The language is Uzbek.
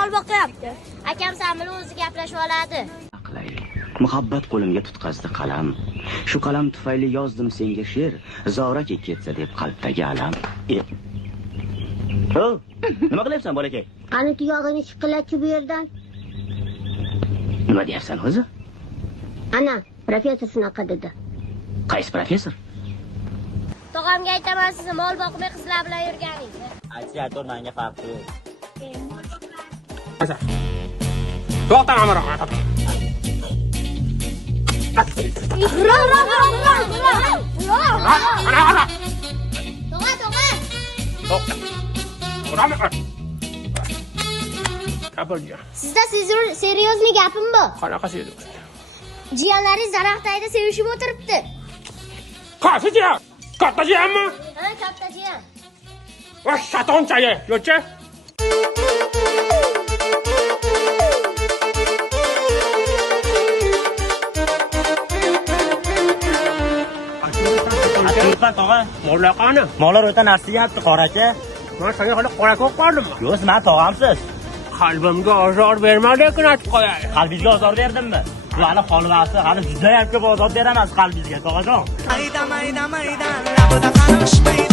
mol boqyapti. Akam san bilan o'zi gaplashib oladi. Muhabbat qo'limga tutqazdi qalam. Shu qalam tufayli yozdim senga she'r, zorak ketsa deb qalbdagi alam. Ho, nima qilyapsan bolakay? Qani tuyog'ini chiqillachi bu yerdan. Nima deyapsan o'zi? Ana, professor shunaqa dedi. Qaysi professor? Tog'amga aytaman sizni mol boqmay qizlar bilan yurganingizni. Aytgan menga farqi yo'q. To'xta, amro. Sizda seriozli gapim bu. Qanaqa seriyoz? Jiyanlaringiz daraxt tagida sevishib o'tiribdi. Qaysi jiyan? Katta jiyanmi? Ha, katta jiyan. Va shaton chayi, yo'chi? Haqiqat tog'a. Mollar qani? Mollar o'ta narsiyapti qoracha. Men senga hali qora ko'k qordimmi? Yo'q, siz men tog'amsiz. Qalbimga ozor bermading-ku aytib qo'yay. Qalbingizga ozor berdimmi? Bu hali holvasi, hali juda ham ko'p ozor beramiz qalbingizga, tog'ajon. Mayda mayda mayda labida qarish mayda